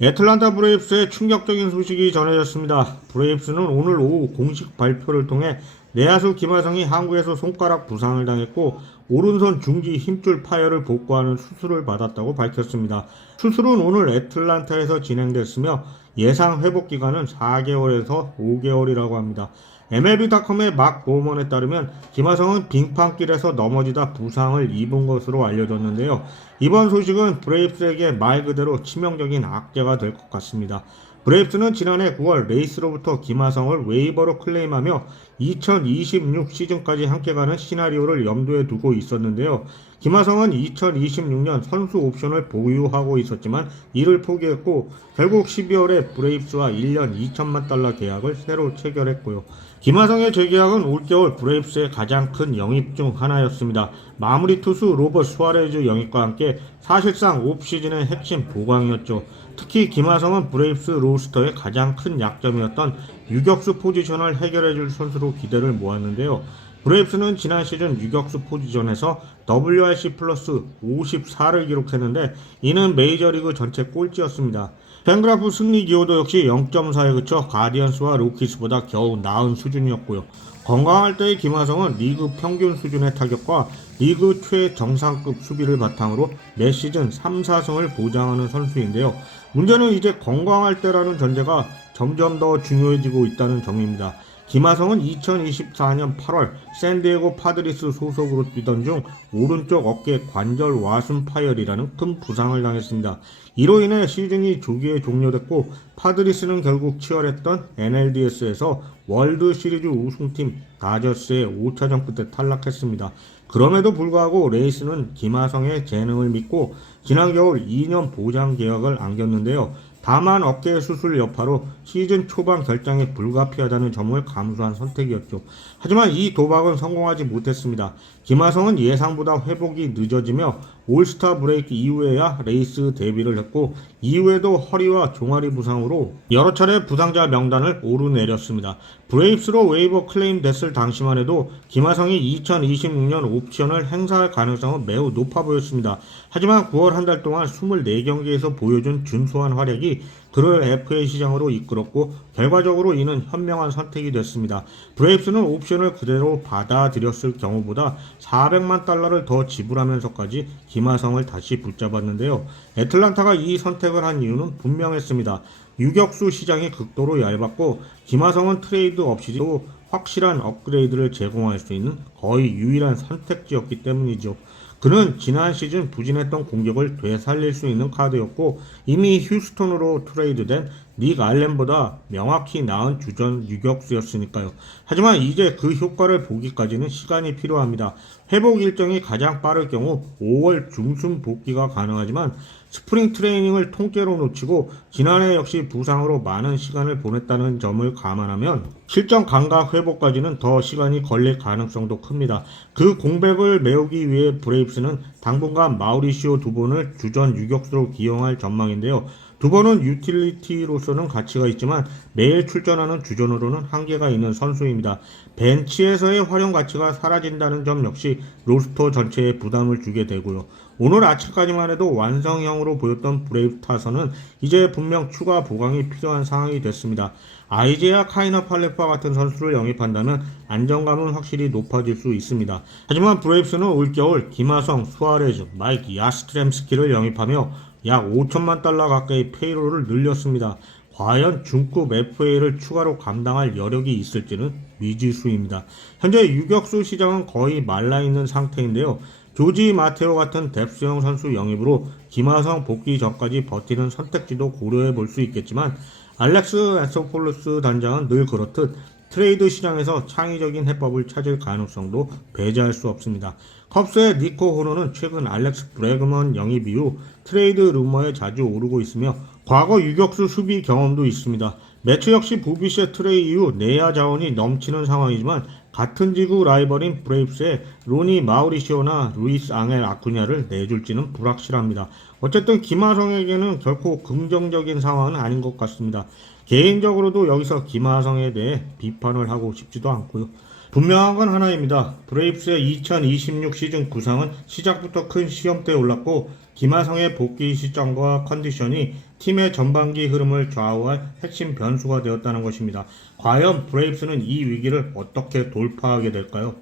애틀란타 브레이브스의 충격적인 소식이 전해졌습니다. 브레이브스는 오늘 오후 공식 발표를 통해 내야수 김하성이 한국에서 손가락 부상을 당했고 오른손 중지 힘줄 파열을 복구하는 수술을 받았다고 밝혔습니다. 수술은 오늘 애틀란타에서 진행됐으며 예상 회복 기간은 4개월에서 5개월이라고 합니다. MLB.com의 막 보먼에 따르면 김하성은 빙판길에서 넘어지다 부상을 입은 것으로 알려졌는데요. 이번 소식은 브레이브스에게 말 그대로 치명적인 악재가 될 것 같습니다. 브레이브스는 지난해 9월 레이스로부터 김하성을 웨이버로 클레임하며 2026 시즌까지 함께 가는 시나리오를 염두에 두고 있었는데요. 김하성은 2026년 선수 옵션을 보유하고 있었지만 이를 포기했고 결국 12월에 브레이브스와 1년 2천만 달러 계약을 새로 체결했고요. 김하성의 재계약은 올겨울 브레이브스의 가장 큰 영입 중 하나였습니다. 마무리 투수 로버트 수아레즈 영입과 함께 사실상 옵시즌의 핵심 보강이었죠. 특히 김하성은 브레이브스 로스터의 가장 큰 약점이었던 유격수 포지션을 해결해줄 선수로 기대를 모았는데요. 브레이브스는 지난 시즌 유격수 포지션에서 WRC 플러스 54를 기록했는데 이는 메이저리그 전체 꼴찌였습니다. 팬그래프 승리 기여도 역시 0.4에 그쳐 가디언스와 로키스보다 겨우 나은 수준이었고요. 건강할 때의 김하성은 리그 평균 수준의 타격과 리그 최정상급 수비를 바탕으로 매 시즌 3, 4승을 보장하는 선수인데요. 문제는 이제 건강할 때라는 전제가 점점 더 중요해지고 있다는 점입니다. 김하성은 2024년 8월 샌디에고 파드리스 소속으로 뛰던 중 오른쪽 어깨 관절 와순 파열이라는 큰 부상을 당했습니다. 이로 인해 시즌이 조기에 종료됐고 파드리스는 결국 치열했던 NLDS에서 월드 시리즈 우승팀 다저스의 5차전 끝에 탈락했습니다. 그럼에도 불구하고 레이스는 김하성의 재능을 믿고 지난 겨울 2년 보장 계약을 안겼는데요. 다만 어깨 수술 여파로 시즌 초반 결장이 불가피하다는 점을 감수한 선택이었죠. 하지만 이 도박은 성공하지 못했습니다. 김하성은 예상보다 회복이 늦어지며 올스타 브레이크 이후에야 레이스 데뷔를 했고 이후에도 허리와 종아리 부상으로 여러 차례 부상자 명단을 오르내렸습니다. 브레이브스로 웨이버 클레임 됐을 당시만 해도 김하성이 2026년 옵션을 행사할 가능성은 매우 높아 보였습니다. 하지만 9월 한 달 동안 24경기에서 보여준 준수한 활약이 그를 FA 시장으로 이끌었고 결과적으로 이는 현명한 선택이 됐습니다. 브레이브스는 옵션을 그대로 받아들였을 경우보다 400만 달러를 더 지불하면서까지 김하성을 다시 붙잡았는데요. 애틀란타가 이 선택을 한 이유는 분명했습니다. 유격수 시장이 극도로 얇았고 김하성은 트레이드 없이도 확실한 업그레이드를 제공할 수 있는 거의 유일한 선택지였기 때문이죠. 그는 지난 시즌 부진했던 공격을 되살릴 수 있는 카드였고 이미 휴스턴으로 트레이드된 닉 알렌보다 명확히 나은 주전 유격수였으니까요. 하지만 이제 그 효과를 보기까지는 시간이 필요합니다. 회복 일정이 가장 빠를 경우 5월 중순 복귀가 가능하지만 스프링 트레이닝을 통째로 놓치고 지난해 역시 부상으로 많은 시간을 보냈다는 점을 감안하면 실전 감각 회복까지는 더 시간이 걸릴 가능성도 큽니다. 그 공백을 메우기 위해 브레이브스는 당분간 마우리시오 두본을 주전 유격수로 기용할 전망인데요. 두본은 유틸리티로서는 가치가 있지만 매일 출전하는 주전으로는 한계가 있는 선수입니다. 벤치에서의 활용 가치가 사라진다는 점 역시 로스터 전체에 부담을 주게 되고요. 오늘 아침까지만 해도 완성형으로 보였던 브레이브 타선은 이제 분명 추가 보강이 필요한 상황이 됐습니다. 아이제아 카이너 팔레프와 같은 선수를 영입한다면 안정감은 확실히 높아질 수 있습니다. 하지만 브레이브스는 올겨울 김하성, 수아레즈, 마이크 야스트렘스키를 영입하며 약 5천만 달러 가까이 페이롤을 늘렸습니다. 과연 중급 FA를 추가로 감당할 여력이 있을지는 미지수입니다. 현재 유격수 시장은 거의 말라있는 상태인데요. 조지 마테오 같은 뎁스형 선수 영입으로 김하성 복귀 전까지 버티는 선택지도 고려해 볼 수 있겠지만 알렉스 애소폴로스 단장은 늘 그렇듯 트레이드 시장에서 창의적인 해법을 찾을 가능성도 배제할 수 없습니다. 컵스의 니코 호노는 최근 알렉스 브래그먼 영입 이후 트레이드 루머에 자주 오르고 있으며 과거 유격수 수비 경험도 있습니다. 매치 역시 부비시의 트레이 이후 내야 자원이 넘치는 상황이지만 같은 지구 라이벌인 브레이브스의 로니 마우리시오나 루이스 앙헬 아쿠냐를 내줄지는 불확실합니다. 어쨌든 김하성에게는 결코 긍정적인 상황은 아닌 것 같습니다. 개인적으로도 여기서 김하성에 대해 비판을 하고 싶지도 않고요. 분명한 건 하나입니다. 브레이브스의 2026 시즌 구상은 시작부터 큰 시험대에 올랐고 김하성의 복귀 시점과 컨디션이 팀의 전반기 흐름을 좌우할 핵심 변수가 되었다는 것입니다. 과연 브레이브스는 이 위기를 어떻게 돌파하게 될까요?